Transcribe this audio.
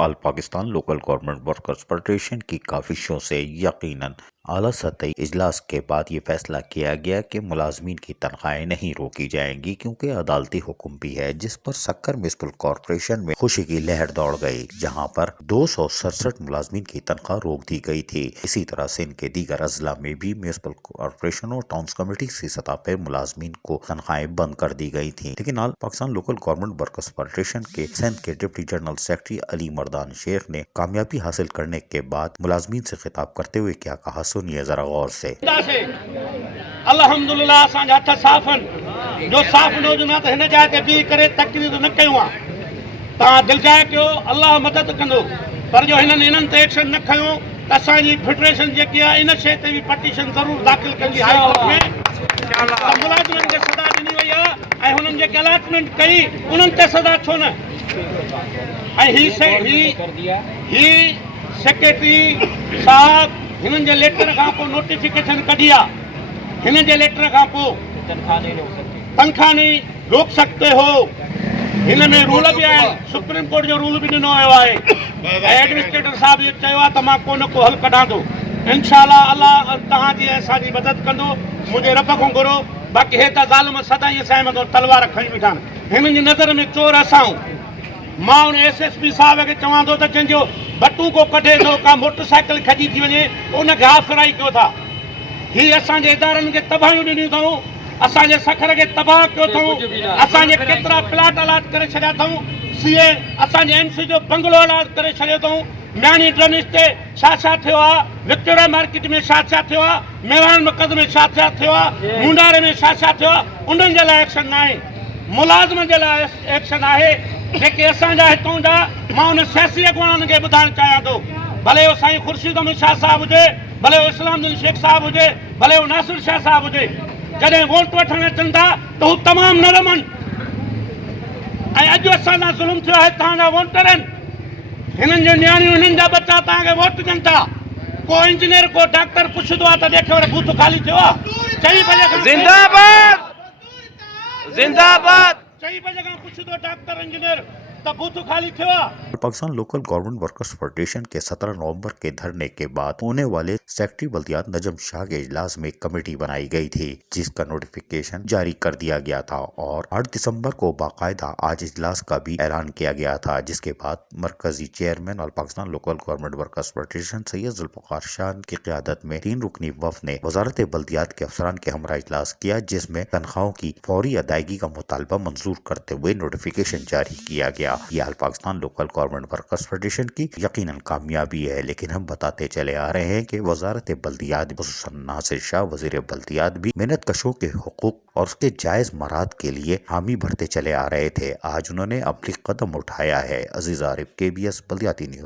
All Pakistan local government workers federation की काविशों से यकीनन आला सतही इजलास के बाद ये फैसला किया गया कि मुलाजमीन की तनख्वाहें नहीं रोकी जाएंगी, क्योंकि अदालती हुक्म भी है, जिस पर सक्कर म्युनिसिपल कॉरपोरेशन में खुशी की लहर दौड़ गई, जहां पर 267 मुलाजमीन की तनख्वाह रोक दी गई थी। इसी तरह सिंध के दीगर अजला में भी म्युनिसिपल कॉरपोरेशन और टाउन कमेटी की सतह पर मुलाजमीन को तनख्वाहें बंद कर दी गई थी। लेकिन all Pakistan local government workers federation के सिंध के deputy general secretary Ali Mardan Sheikh ने कामयाबी हासिल करने के बाद मुलाजमीन से खिताब करते हुए क्या कहा, सुनिए जरा गौर से। अल्हम्दुलिल्लाह असांजा हथ साफ़ आहिनि, जो साफ़ न हुजनि त हिन जाइ ते बीह करे तकरीर न कयूं आहे। तव्हां दिलजाए कयो, अल्लाह मदद कंदो, पर जो हिननि इन्हनि ते एक्शन न खयूं त असांजी फेडरेशन जेकी आहे इन शइ ते बि पटिशन ज़रूर दाख़िल कंदी हाई कोर्ट में। मुलाज़िमनि खे सज़ा ॾिनी वई आहे ऐं हुननि जेके अलाटमेंट कई उन्हनि ते सज़ा छो न। ऐं ही सेक्रेटरी साहब हिननि जे लेटर खां पोइ नोटिफिकेशन कढी आहे, हिन जे लेटर खां पोइ तनख्वाह नहीं रोक सकते हो, हिन में रूल भी आहिनि, सुप्रीम कोर्ट जो रूल भी ॾिनो वियो आहे। एडमिनिस्ट्रेटर साहब इहो चयो आहे त मां को न को हल कढां थो। इंशाअल्लाह अल्लाह तव्हांजी असांजी मदद कंदो, मुंहिंजे रब खां घुरो। बाक़ी हे त ज़ालिम सदाईं असांजे मथां तलवार खणी बीठा आहिनि। हिननि जी नज़र में चोर असां। मां उन एसएसपी साहब खे चवां थो त जंहिंजो बटू को कढे थो, का मोटरसाइकिल खजी थी वञे, उनखे हाफ़राई कयो था। ही असांजे इदारनि खे तबाहियूं ॾिनियूं अथऊं, असांजे सखर खे तबाह कयो अथऊं, असांजे केतिरा प्लाट अलाट करे छॾिया अथऊं। सीए असांजे एमसी जो बंगलो अलाट करे छॾियो अथऊं। म्यानी ड्रनिश ते छा थियो आहे, विक्टोरिया मार्केट में छा थियो आहे, मेवान मकद में छा थियो आहे, मुंडारे में छा थियो आहे, उन्हनि जे लाइ एक्शन न आहे। मुलाज़िम जे लाइ एक्शन आहे जेके असांजा हितों जा। मां उन सियासी अॻुवाननि खे ॿुधाइणु चाहियां थो, भले उहो साईं ख़ुर्शीद अहमद शाह साहिबु हुजे, भले उहो इस्लामुद्दीन शेख साहिबु हुजे, भले उहो नासिर शाह साहिबु हुजे, जॾहिं वोट वठण अचनि था त हू तमामु न रमनि। ऐं अॼु असां सां ज़ुल्म थियो आहे, तव्हांजा वोटर आहिनि, हिननि जूं नियाणियूं, हिननि जा बच्चा तव्हांखे वोट ॾियनि था। को इंजीनियर को डॉक्टर पुछंदो आहे त ॾेखे वरी बूथ ख़ाली थियो आहे। 4 बजे खां जिंदाबाद जिंदाबाद 4 बजे खां पुछंदो डॉक्टर इंजीनियर त बूथ खाली थियो आहे। Pakistan local government workers federation के 17 नवंबर के धरने के बाद होने वाले सेक्रेटरी बल्दियात नजम शाह के इजलास में कमेटी बनाई गई थी, जिसका नोटिफिकेशन जारी कर दिया गया था और 8 दिसंबर को बाकायदा आज इजलास का भी ऐलान किया गया था, जिसके बाद मरकजी चेयरमैन और Pakistan local government workers federation Syed Zulfiqar Shah की क़यादत में 3 रुकनी वफ़द ने वजारत बल्दियात के अफसरान के हमरा इजलास किया, जिसमें तनख्वाहों की फौरी अदायगी का मुतालबा मंजूर करते हुए नोटिफिकेशन जारी किया गया। यह all Pakistan local government workers federation की यकीनन कामयाबी है, लेकिन हम बताते चले आ रहे हैं कि वजारत बल्दियात खुसूसन नासिर शाह वज़ीर बल्दियात भी मेहनत कशों के हुकूक और उसके जायज मराद के लिए हामी भरते चले आ रहे थे। आज उन्होंने अपनी कदम उठाया है। अजीज आरिफ, KBS बल्दियाती न्यूज़।